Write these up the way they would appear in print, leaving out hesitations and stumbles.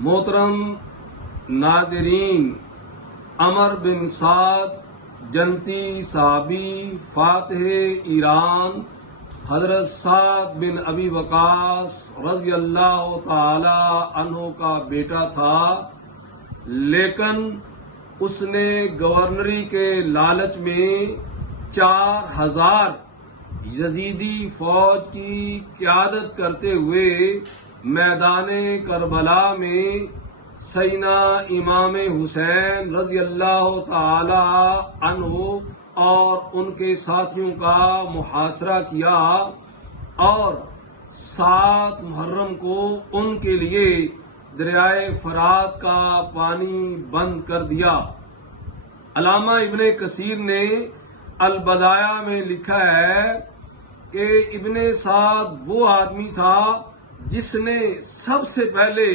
محترم ناظرین، عمر بن سعد جنتی صحابی فاتح ایران حضرت سعد بن ابی وقاص رضی اللہ تعالی عنہ کا بیٹا تھا، لیکن اس نے گورنری کے لالچ میں 4000 یزیدی فوج کی قیادت کرتے ہوئے میدان کربلا میں سیدنا امام حسین رضی اللہ تعالی عنہ اور ان کے ساتھیوں کا محاصرہ کیا اور 7 محرم کو ان کے لیے دریائے فرات کا پانی بند کر دیا۔ علامہ ابن کثیر نے البدایہ میں لکھا ہے کہ ابن سعد وہ آدمی تھا جس نے سب سے پہلے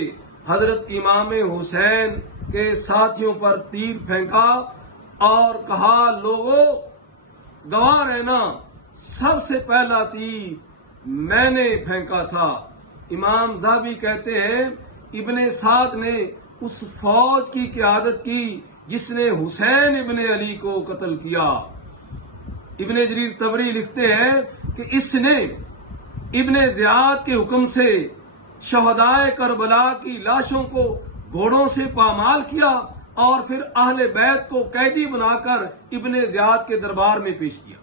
حضرت امام حسین کے ساتھیوں پر تیر پھینکا اور کہا، لوگوں گواہ رہنا، سب سے پہلا تیر میں نے پھینکا تھا۔ امام ذہبی کہتے ہیں ابن سعد نے اس فوج کی قیادت کی جس نے حسین ابن علی کو قتل کیا۔ ابن جریر طبری لکھتے ہیں کہ اس نے ابن زیاد کے حکم سے شہدائے کربلا کی لاشوں کو گھوڑوں سے پامال کیا اور پھر اہل بیت کو قیدی بنا کر ابن زیاد کے دربار میں پیش کیا۔